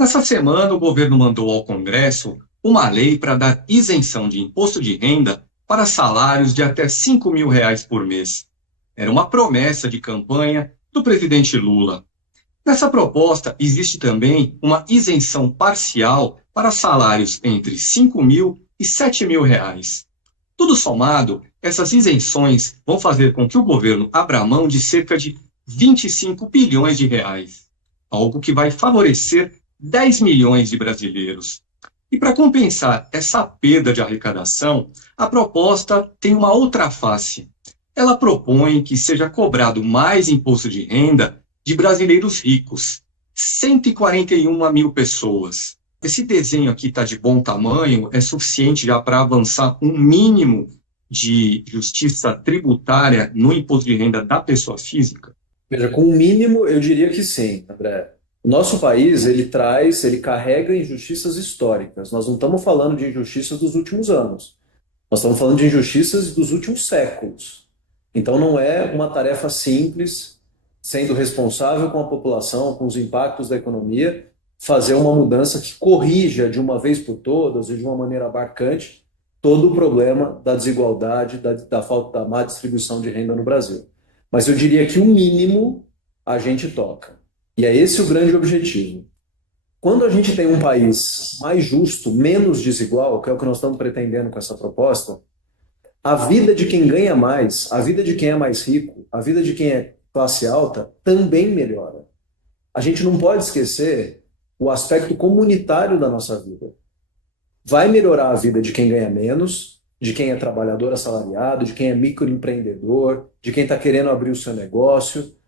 Nessa semana, o governo mandou ao Congresso uma lei para dar isenção de imposto de renda para salários de até R$ 5.000 por mês. Era uma promessa de campanha do presidente Lula. Nessa proposta, existe também uma isenção parcial para salários entre 5.000 e R$ 7.000. Tudo somado, essas isenções vão fazer com que o governo abra mão de cerca de R$ 25 bilhões, algo que vai favorecer 10 milhões de brasileiros. E para compensar essa perda de arrecadação, a proposta tem uma outra face. Ela propõe que seja cobrado mais imposto de renda de brasileiros ricos, 141 mil pessoas. Esse desenho aqui está de bom tamanho, é suficiente já para avançar um mínimo de justiça tributária no imposto de renda da pessoa física? Veja, com o mínimo, eu diria que sim, André. O nosso país, ele carrega injustiças históricas. Nós não estamos falando de injustiças dos últimos anos. Nós estamos falando de injustiças dos últimos séculos. Então não é uma tarefa simples, sendo responsável com a população, com os impactos da economia, fazer uma mudança que corrija de uma vez por todas e de uma maneira abarcante todo o problema da desigualdade, da falta da má distribuição de renda no Brasil. Mas eu diria que o mínimo a gente toca. E é esse o grande objetivo. Quando a gente tem um país mais justo, menos desigual, que é o que nós estamos pretendendo com essa proposta, a vida de quem ganha mais, a vida de quem é mais rico, a vida de quem é classe alta também melhora. A gente não pode esquecer o aspecto comunitário da nossa vida. Vai melhorar a vida de quem ganha menos, de quem é trabalhador assalariado, de quem é microempreendedor, de quem está querendo abrir o seu negócio.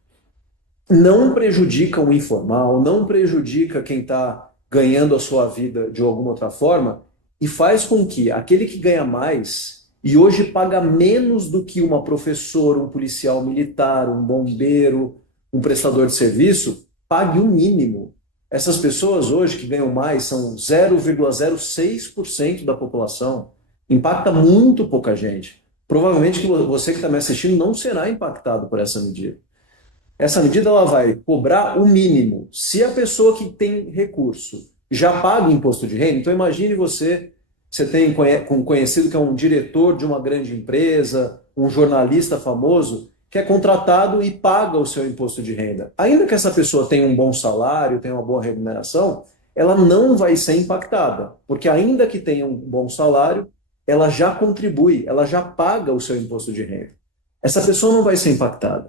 Não prejudica o informal, não prejudica quem está ganhando a sua vida de alguma outra forma e faz com que aquele que ganha mais e hoje paga menos do que uma professora, um policial militar, um bombeiro, um prestador de serviço, pague o mínimo. Essas pessoas hoje que ganham mais são 0,06% da população. Impacta muito pouca gente. Provavelmente que você que está me assistindo não será impactado por essa medida. Essa medida ela vai cobrar o mínimo. Se a pessoa que tem recurso já paga imposto de renda, então imagine você tem um conhecido que é um diretor de uma grande empresa, um jornalista famoso, que é contratado e paga o seu imposto de renda. Ainda que essa pessoa tenha um bom salário, tenha uma boa remuneração, ela não vai ser impactada, porque ainda que tenha um bom salário, ela já contribui, ela já paga o seu imposto de renda. Essa pessoa não vai ser impactada.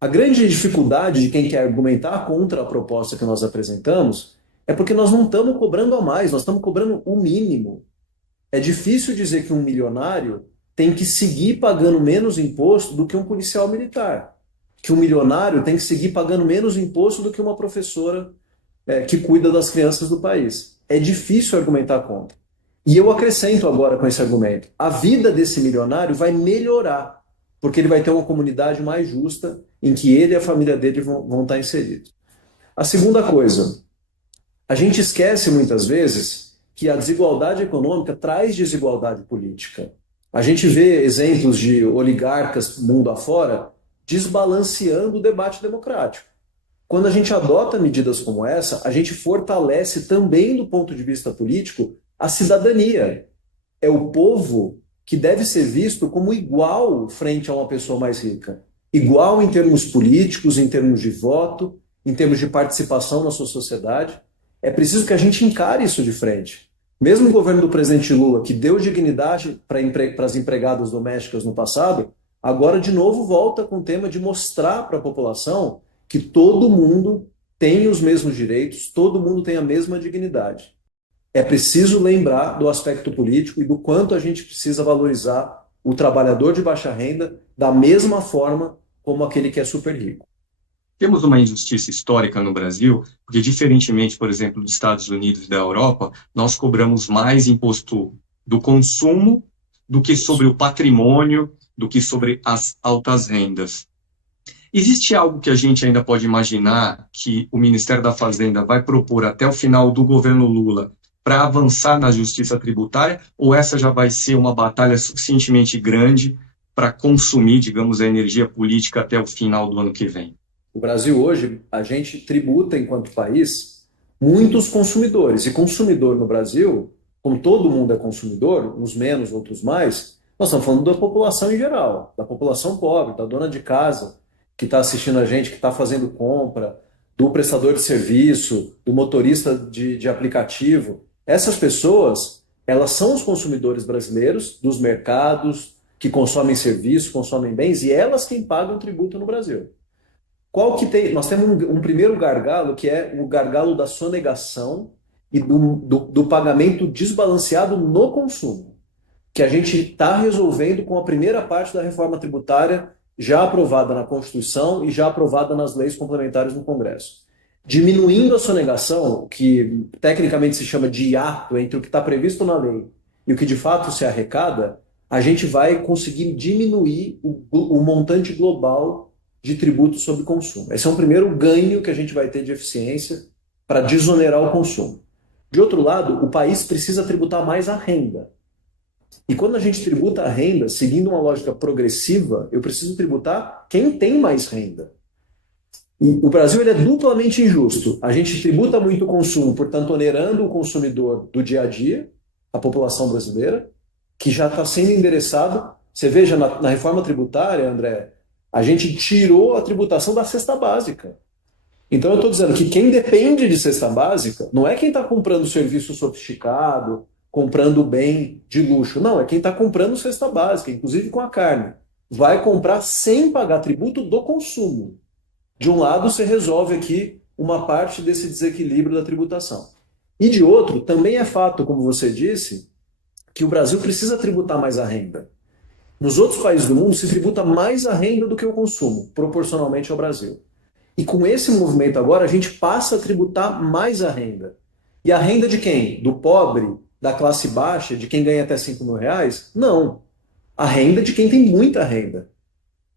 A grande dificuldade de quem quer argumentar contra a proposta que nós apresentamos é porque nós não estamos cobrando a mais, nós estamos cobrando o mínimo. É difícil dizer que um milionário tem que seguir pagando menos imposto do que um policial militar, que um milionário tem que seguir pagando menos imposto do que uma professora que cuida das crianças do país. É difícil argumentar contra. E eu acrescento agora com esse argumento: a vida desse milionário vai melhorar, porque ele vai ter uma comunidade mais justa em que ele e a família dele vão estar inseridos. A segunda coisa, a gente esquece muitas vezes que a desigualdade econômica traz desigualdade política. A gente vê exemplos de oligarcas mundo afora desbalanceando o debate democrático. Quando a gente adota medidas como essa, a gente fortalece também, do ponto de vista político, a cidadania. É o povo que deve ser visto como igual frente a uma pessoa mais rica. Igual em termos políticos, em termos de voto, em termos de participação na sua sociedade. É preciso que a gente encare isso de frente. Mesmo o governo do presidente Lula, que deu dignidade para as empregadas domésticas no passado, agora de novo volta com o tema de mostrar para a população que todo mundo tem os mesmos direitos, todo mundo tem a mesma dignidade. É preciso lembrar do aspecto político e do quanto a gente precisa valorizar o trabalhador de baixa renda da mesma forma como aquele que é super rico. Temos uma injustiça histórica no Brasil, porque, diferentemente, por exemplo, dos Estados Unidos e da Europa, nós cobramos mais imposto do consumo do que sobre o patrimônio, do que sobre as altas rendas. Existe algo que a gente ainda pode imaginar que o Ministério da Fazenda vai propor até o final do governo Lula para avançar na justiça tributária, ou essa já vai ser uma batalha suficientemente grande para consumir, digamos, a energia política até o final do ano que vem? O Brasil hoje, a gente tributa enquanto país muitos consumidores. E consumidor no Brasil, como todo mundo é consumidor, uns menos, outros mais, nós estamos falando da população em geral, da população pobre, da dona de casa que está assistindo a gente, que está fazendo compra, do prestador de serviço, do motorista de aplicativo. Essas pessoas, elas são os consumidores brasileiros dos mercados que consomem serviços, consomem bens, e elas quem pagam tributo no Brasil. Qual que tem? Nós temos um primeiro gargalo, que é o gargalo da sonegação e do pagamento desbalanceado no consumo, que a gente está resolvendo com a primeira parte da reforma tributária já aprovada na Constituição e já aprovada nas leis complementares no Congresso. Diminuindo a sonegação, que tecnicamente se chama de hiato entre o que está previsto na lei e o que de fato se arrecada, a gente vai conseguir diminuir o montante global de tributo sobre consumo. Esse é um primeiro ganho que a gente vai ter de eficiência para desonerar o consumo. De outro lado, o país precisa tributar mais a renda. E quando a gente tributa a renda, seguindo uma lógica progressiva, eu preciso tributar quem tem mais renda. E o Brasil ele é duplamente injusto. A gente tributa muito o consumo, portanto, onerando o consumidor do dia a dia, a população brasileira, que já está sendo endereçado. Você veja, na reforma tributária, André, a gente tirou a tributação da cesta básica. Então, eu estou dizendo que quem depende de cesta básica não é quem está comprando serviço sofisticado, comprando bem de luxo. Não, é quem está comprando cesta básica, inclusive com a carne. Vai comprar sem pagar tributo do consumo. De um lado, você resolve aqui uma parte desse desequilíbrio da tributação. E de outro, também é fato, como você disse, que o Brasil precisa tributar mais a renda. Nos outros países do mundo se tributa mais a renda do que o consumo, proporcionalmente ao Brasil. E com esse movimento agora, a gente passa a tributar mais a renda. E a renda de quem? Do pobre, da classe baixa, de quem ganha até 5 mil reais? Não. A renda de quem tem muita renda.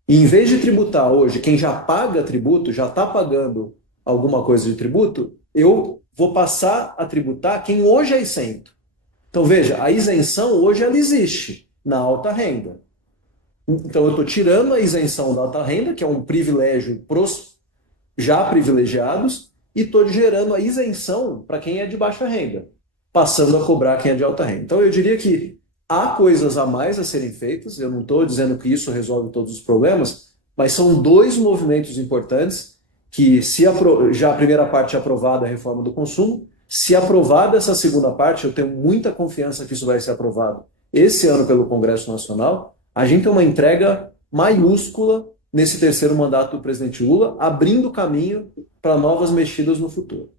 E em vez de tributar hoje quem já paga tributo, já está pagando alguma coisa de tributo, eu vou passar a tributar quem hoje é isento. Então veja, a isenção hoje ela existe na alta renda. Então eu estou tirando a isenção da alta renda, que é um privilégio para os já privilegiados, e estou gerando a isenção para quem é de baixa renda, passando a cobrar quem é de alta renda. Então eu diria que há coisas a mais a serem feitas, eu não estou dizendo que isso resolve todos os problemas, mas são dois movimentos importantes que, se já a primeira parte é aprovada, a reforma do consumo, se aprovada essa segunda parte, eu tenho muita confiança que isso vai ser aprovado esse ano pelo Congresso Nacional, a gente tem uma entrega maiúscula nesse terceiro mandato do presidente Lula, abrindo caminho para novas mexidas no futuro.